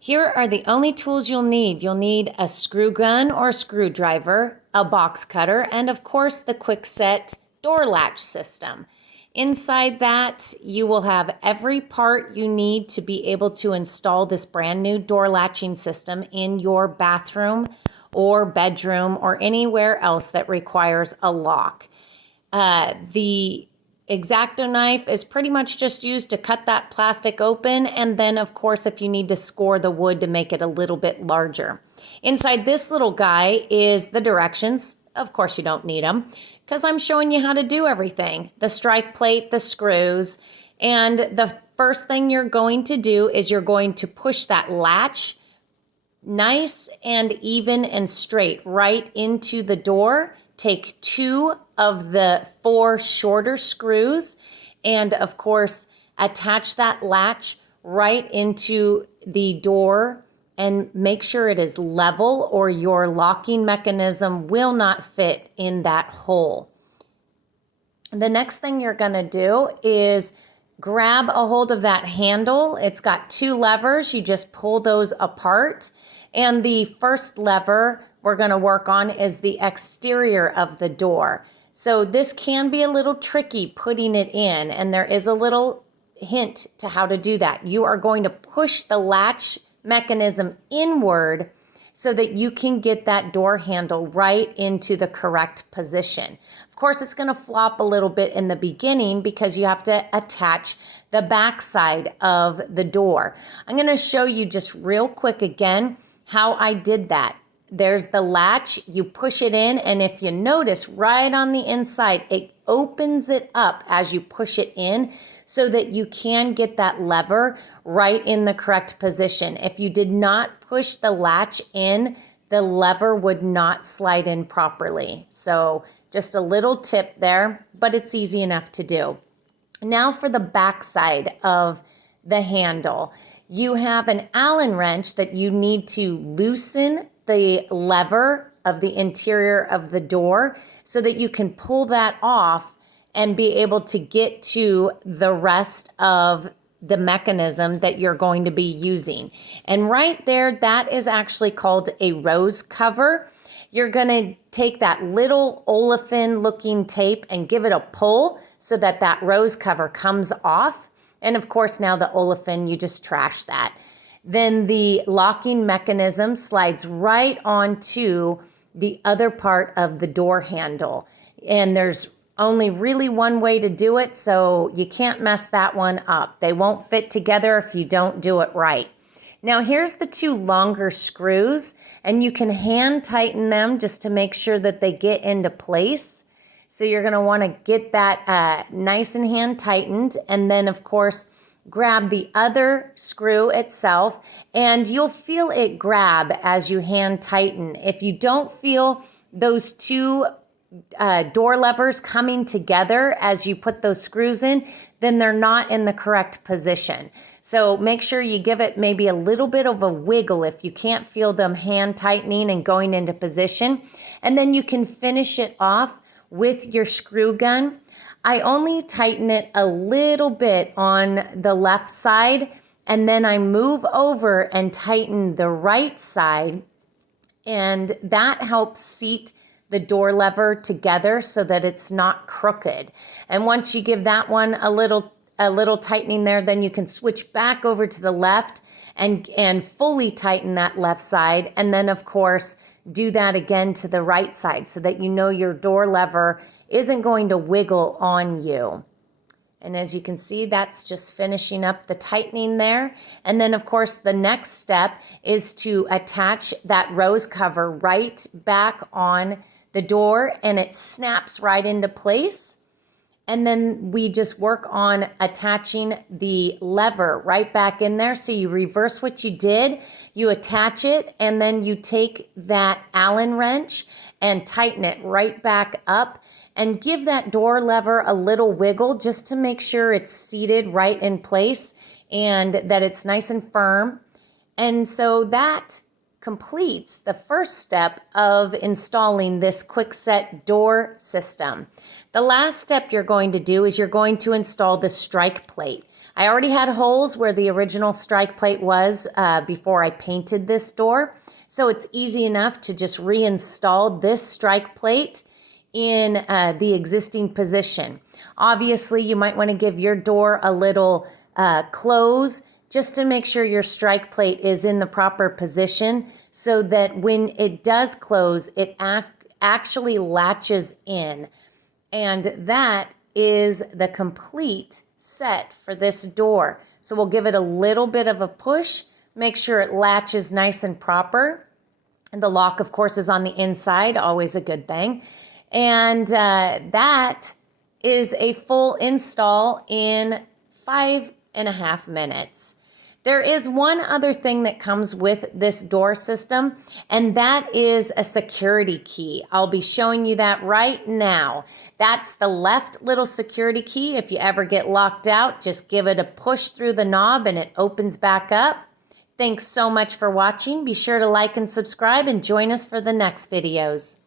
Here are the only tools you'll need. You'll need a screw gun or screwdriver, a box cutter, and of course the Kwikset door latch system. Inside that, you will have every part you need to be able to install this brand new door latching system in your bathroom or bedroom or anywhere else that requires a lock. The X-Acto knife is pretty much just used to cut that plastic open, and then of course if you need to score the wood to make it a little bit larger. Inside this little guy is the directions. Of course you don't need them because I'm showing you how to do everything. The strike plate, the screws, and the first thing you're going to do is you're going to push that latch nice and even and straight right into the door. Take 2 of the 4 shorter screws and of course attach that latch right into the door and make sure it is level or your locking mechanism will not fit in that hole. The next thing you're going to do is grab a hold of that handle. It's got 2 levers. You just pull those apart. And the first lever we're going to work on is the exterior of the door. So this can be a little tricky putting it in, and there is a little hint to how to do that. You are going to push the latch mechanism inward so that you can get that door handle right into the correct position. Of course, it's going to flop a little bit in the beginning because you have to attach the back side of the door. I'm going to show you just real quick again how I did that. There's the latch, you push it in, and if you notice right on the inside, it opens it up as you push it in so that you can get that lever right in the correct position. If you did not push the latch in, the lever would not slide in properly. So just a little tip there, but it's easy enough to do. Now for the back side of the handle. You have an Allen wrench that you need to loosen the lever of the interior of the door so that you can pull that off and be able to get to the rest of the mechanism that you're going to be using. And right there, that is actually called a rose cover. You're going to take that little olefin looking tape and give it a pull so that that rose cover comes off. And of course, now the olefin, you just trash that. Then the locking mechanism slides right onto the other part of the door handle. And there's only really one way to do it, so you can't mess that one up. They won't fit together if you don't do it right. Now here's the 2 longer screws, and you can hand tighten them just to make sure that they get into place. So you're going to want to get that nice and hand tightened, and then of course grab the other screw itself, and you'll feel it grab as you hand tighten. If you don't feel those 2 door levers coming together as you put those screws in, then they're not in the correct position. So make sure you give it maybe a little bit of a wiggle if you can't feel them hand tightening and going into position. And then you can finish it off with your screw gun. I only tighten it a little bit on the left side, and then I move over and tighten the right side, and that helps seat the door lever together so that it's not crooked. And once you give that one a little tightening there, then you can switch back over to the left and fully tighten that left side, and then of course do that again to the right side so that you know your door lever isn't going to wiggle on you. And as you can see, that's just finishing up the tightening there. And then of course the next step is to attach that rose cover right back on the door, and it snaps right into place. And then we just work on attaching the lever right back in there. So you reverse what you did, you attach it, and then you take that Allen wrench and tighten it right back up and give that door lever a little wiggle just to make sure it's seated right in place and that it's nice and firm. And so that completes the first step of installing this Kwikset door system. The last step you're going to do is you're going to install the strike plate. I already had holes where the original strike plate was before I painted this door. So it's easy enough to just reinstall this strike plate in the existing position. Obviously, you might want to give your door a little close just to make sure your strike plate is in the proper position so that when it does close, it actually latches in. And that is the complete set for this door. So we'll give it a little bit of a push, make sure it latches nice and proper. And the lock, of course, is on the inside, always a good thing. And that is a full install in 5.5 minutes. There is one other thing that comes with this door system, and that is a security key. I'll be showing you that right now. That's the left little security key. If you ever get locked out, just give it a push through the knob and it opens back up. Thanks so much for watching. Be sure to like and subscribe and join us for the next videos.